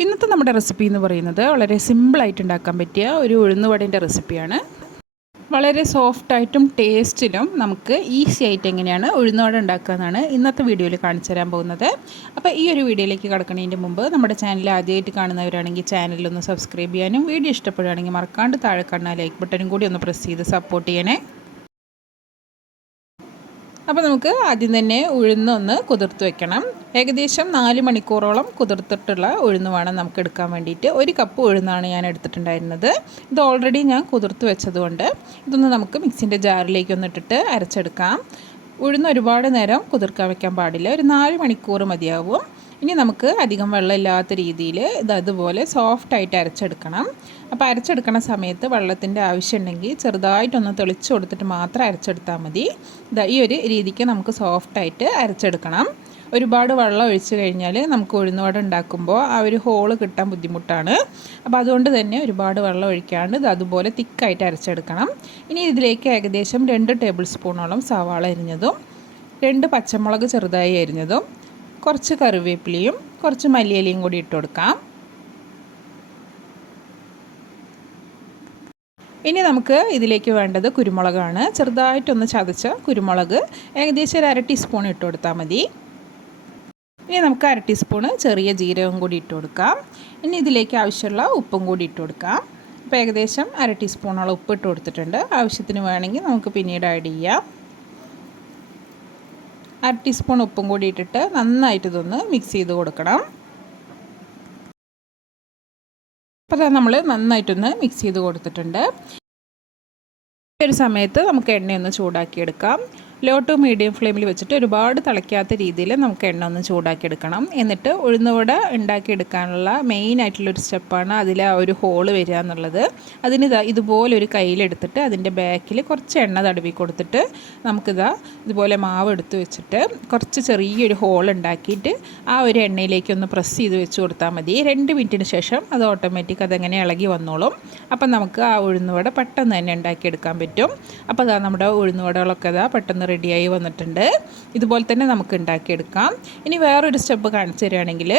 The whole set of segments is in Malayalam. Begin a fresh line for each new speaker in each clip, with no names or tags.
ഇന്നത്തെ നമ്മുടെ റെസിപ്പി എന്ന് പറയുന്നത് വളരെ സിമ്പിളായിട്ട് ഉണ്ടാക്കാൻ പറ്റിയ ഒരു ഉഴുന്നുവടേന്റെ റെസിപ്പിയാണ് വളരെ സോഫ്റ്റായിട്ടും ടേസ്റ്റിലും നമുക്ക് ഈസി ആയിട്ട് എങ്ങനെയാണ് ഉഴുന്നുവട ഉണ്ടാക്കുക എന്നാണ് ഇന്നത്തെ വീഡിയോയിൽ കാണിച്ചു തരാൻ പോകുന്നത്. അപ്പോൾ ഈ ഒരു വീഡിയോയിലേക്ക് കടക്കുന്നതിന്റെ മുമ്പ് നമ്മുടെ ചാനൽ ആദ്യമായിട്ട് കാണുന്നവരാണെങ്കിൽ ചാനലൊന്ന് സബ്സ്ക്രൈബ് ചെയ്യാനും വീഡിയോ ഇഷ്ടപ്പെടുകയാണെങ്കിൽ മറക്കാണ്ട് താഴെ കാണുന്ന ലൈക്ക് ബട്ടനും കൂടി ഒന്ന് പ്രസ് ചെയ്ത് സപ്പോർട്ട് ചെയ്യണേ. അപ്പോൾ നമുക്ക് ആദ്യം തന്നെ ഉഴുന്നൊന്ന് കുതിർത്ത് വെക്കണം. ഏകദേശം നാല് മണിക്കൂറോളം കുതിർത്തിട്ടുള്ള ഉഴുന്ന് വേണം നമുക്ക് എടുക്കാൻ വേണ്ടിയിട്ട്. ഒരു കപ്പ് ഉഴുന്നാണ് ഞാൻ എടുത്തിട്ടുണ്ടായിരുന്നത്. ഇത് ഓൾറെഡി ഞാൻ കുതിർത്ത് വെച്ചതുകൊണ്ട് ഇതൊന്ന് നമുക്ക് മിക്സിന്റെ ജാറിലേക്ക് ഒന്ന് ഇട്ടിട്ട് അരച്ചെടുക്കാം. ഉഴുന്ന് ഒരുപാട് നേരം കുതിർക്കാൻ വെക്കാൻ പാടില്ല. ഒരു നാല് മണിക്കൂർ മതിയാവും. ഇനി നമുക്ക് അധികം വെള്ളമില്ലാത്ത രീതിയിൽ ഇത് അതുപോലെ സോഫ്റ്റായിട്ട് അരച്ചെടുക്കണം. അപ്പോൾ അരച്ചെടുക്കണ സമയത്ത് വെള്ളത്തിന്റെ ആവശ്യമുണ്ടെങ്കിൽ ചെറുതായിട്ടൊന്ന് തെളിച്ച് കൊടുത്തിട്ട് മാത്രം അരച്ചെടുത്താൽ മതി. ഈ ഒരു രീതിക്ക് നമുക്ക് സോഫ്റ്റായിട്ട് അരച്ചെടുക്കണം. ഒരുപാട് വെള്ളം ഒഴിച്ച് കഴിഞ്ഞാൽ നമുക്ക് ഉഴുന്നുവട ഉണ്ടാക്കുമ്പോൾ ആ ഒരു ഹോൾ കിട്ടാൻ ബുദ്ധിമുട്ടാണ്. അപ്പോൾ അതുകൊണ്ട് തന്നെ ഒരുപാട് വെള്ളം ഒഴിക്കാണ്ട് ഇത് അതുപോലെ തിക്കായിട്ട് അരച്ചെടുക്കണം. ഇനി ഇതിലേക്ക് ഏകദേശം രണ്ട് ടേബിൾ സ്പൂണോളം സവാള അരിഞ്ഞതും രണ്ട് പച്ചമുളക് ചെറുതായി അരിഞ്ഞതും കുറച്ച് കറിവേപ്പിലയും കുറച്ച് മല്ലിയിലയും കൂടി ഇട്ട് കൊടുക്കാം. ഇനി നമുക്ക് ഇതിലേക്ക് വേണ്ടത് കുരുമുളകാണ്. ചെറുതായിട്ടൊന്ന് ചതച്ച കുരുമുളക് ഏകദേശം ഒരു അര ടീസ്പൂൺ ഇട്ട് കൊടുത്താൽ മതി. ഇനി നമുക്ക് അര ടീസ്പൂൺ ചെറിയ ജീരകം കൂടി ഇട്ട് കൊടുക്കാം. ഇനി ഇതിലേക്ക് ആവശ്യമുള്ള ഉപ്പും കൂടി ഇട്ട് കൊടുക്കാം. അപ്പോൾ ഏകദേശം അര ടീസ്പൂണോളം ഉപ്പ് ഇട്ട് കൊടുത്തിട്ടുണ്ട്. ആവശ്യത്തിന് വേണമെങ്കിൽ നമുക്ക് പിന്നീട് ആഡ് ചെയ്യാം. അര ടീസ്പൂൺ ഉപ്പും കൂടി ഇട്ടിട്ട് നന്നായിട്ട് ഇതൊന്ന് മിക്സ് ചെയ്ത് കൊടുക്കണം. അപ്പോൾ നമ്മൾ നന്നായിട്ടൊന്ന് മിക്സ് ചെയ്ത് കൊടുത്തിട്ടുണ്ട്. ഒരു സമയത്ത് നമുക്ക് എണ്ണയൊന്ന് ചൂടാക്കിയെടുക്കാം. ലോ ടു മീഡിയം ഫ്ലെയിമിൽ വെച്ചിട്ട് ഒരുപാട് തിളയ്ക്കാത്ത രീതിയിൽ നമുക്ക് എണ്ണ ഒന്ന് ചൂടാക്കിയെടുക്കണം. എന്നിട്ട് ഉഴുന്നുവട ഉണ്ടാക്കിയെടുക്കാനുള്ള മെയിൻ ആയിട്ടുള്ളൊരു സ്റ്റെപ്പാണ് അതിൽ ആ ഒരു ഹോൾ വരിക എന്നുള്ളത്. അതിന് ഇതാ ഇതുപോലെ ഒരു കയ്യിലെടുത്തിട്ട് അതിന്റെ ബാക്കിൽ കുറച്ച് എണ്ണ തടവി കൊടുത്തിട്ട് നമുക്കിതാ ഇതുപോലെ മാവ് എടുത്ത് വെച്ചിട്ട് കുറച്ച് ചെറിയൊരു ഹോൾ ഉണ്ടാക്കിയിട്ട് ആ ഒരു എണ്ണയിലേക്ക് ഒന്ന് പ്രസ് ചെയ്ത് വെച്ച് കൊടുത്താൽ മതി. രണ്ട് മിനിറ്റിന് ശേഷം അത് ഓട്ടോമാറ്റിക് അതെങ്ങനെ ഇളകി വന്നോളും. അപ്പം നമുക്ക് ആ ഉഴുന്നുവട പെട്ടെന്ന് തന്നെ ഉണ്ടാക്കിയെടുക്കാൻ പറ്റും. അപ്പോൾ അതാ നമ്മുടെ ഉഴുന്നുവടകളൊക്കെ ഇതാ പെട്ടെന്ന് റെഡിയായി വന്നിട്ടുണ്ട്. ഇതുപോലെ തന്നെ നമുക്ക് ഉണ്ടാക്കിയെടുക്കാം. ഇനി വേറൊരു സ്റ്റെപ്പ് കാണിച്ചു തരികയാണെങ്കിൽ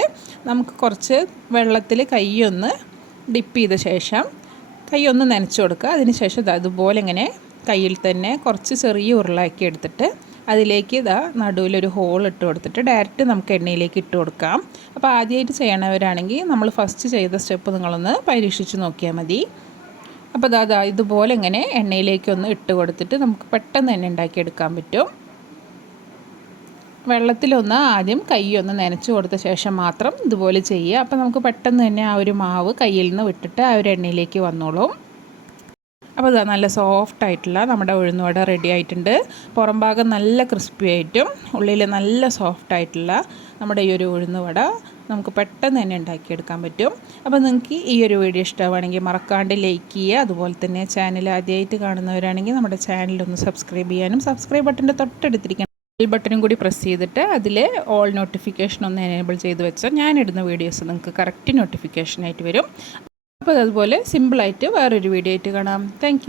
നമുക്ക് കുറച്ച് വെള്ളത്തിൽ കൈയൊന്ന് ഡിപ്പ് ചെയ്ത ശേഷം കൈയൊന്ന് നനച്ചു കൊടുക്കുക. അതിന് ശേഷം അതുപോലെ ഇങ്ങനെ കയ്യിൽ തന്നെ കുറച്ച് ചെറിയ ഉരുളാക്കി എടുത്തിട്ട് അതിലേക്ക് ഇതാ നടുവിലൊരു ഹോൾ ഇട്ട് കൊടുത്തിട്ട് ഡയറക്റ്റ് നമുക്ക് എണ്ണയിലേക്ക് ഇട്ട് കൊടുക്കാം. അപ്പോൾ ആദ്യമായിട്ട് ചെയ്യണവരാണെങ്കിൽ നമ്മൾ ഫസ്റ്റ് ചെയ്ത സ്റ്റെപ്പ് നിങ്ങളൊന്ന് പരീക്ഷിച്ച് നോക്കിയാൽ മതി. അപ്പോൾ അതാ ഇതുപോലെ ഇങ്ങനെ എണ്ണയിലേക്കൊന്ന് ഇട്ട് കൊടുത്തിട്ട് നമുക്ക് പെട്ടെന്ന് തന്നെ ഉണ്ടാക്കിയെടുക്കാൻ പറ്റും. വെള്ളത്തിലൊന്ന് ആദ്യം കൈ ഒന്ന് നനച്ച് കൊടുത്ത ശേഷം മാത്രം ഇതുപോലെ ചെയ്യുക. അപ്പോൾ നമുക്ക് പെട്ടെന്ന് തന്നെ ആ ഒരു മാവ് കയ്യിൽ നിന്ന് വിട്ടിട്ട് ആ ഒരു എണ്ണയിലേക്ക് വന്നോളും. അപ്പോൾ ഇതാ നല്ല സോഫ്റ്റ് ആയിട്ടുള്ള നമ്മുടെ ഉഴുന്നുവട റെഡി ആയിട്ടുണ്ട്. പുറം ഭാഗം നല്ല ക്രിസ്പി ആയിട്ടും ഉള്ളിൽ നല്ല സോഫ്റ്റ് ആയിട്ടുള്ള നമ്മുടെ ഈ ഒരു ഉഴുന്നുവട നമുക്ക് പെട്ടെന്ന് തന്നെ ഉണ്ടാക്കിയെടുക്കാൻ പറ്റും. അപ്പോൾ നിങ്ങൾക്ക് ഈ ഒരു വീഡിയോ ഇഷ്ടമാണെങ്കിൽ മറക്കാണ്ട് ലൈക്ക് ചെയ്യുക. അതുപോലെ തന്നെ ചാനൽ ആദ്യമായിട്ട് കാണുന്നവരാണെങ്കിൽ നമ്മുടെ ചാനലൊന്ന് സബ്സ്ക്രൈബ് ചെയ്യാനും സബ്സ്ക്രൈബ് ബട്ടന്റെ തൊട്ടടുത്തിരിക്കണം ബെൽ ബട്ടനും കൂടി പ്രസ് ചെയ്തിട്ട് അതിൽ ഓൾ നോട്ടിഫിക്കേഷൻ ഒന്ന് എനേബിൾ ചെയ്ത് വെച്ചാൽ ഞാൻ ഇടുന്ന വീഡിയോസ് നിങ്ങൾക്ക് കറക്റ്റ് നോട്ടിഫിക്കേഷനായിട്ട് വരും. അപ്പോൾ അതുപോലെ സിമ്പിളായിട്ട് വേറൊരു വീഡിയോ ആയിട്ട് കാണാം. താങ്ക്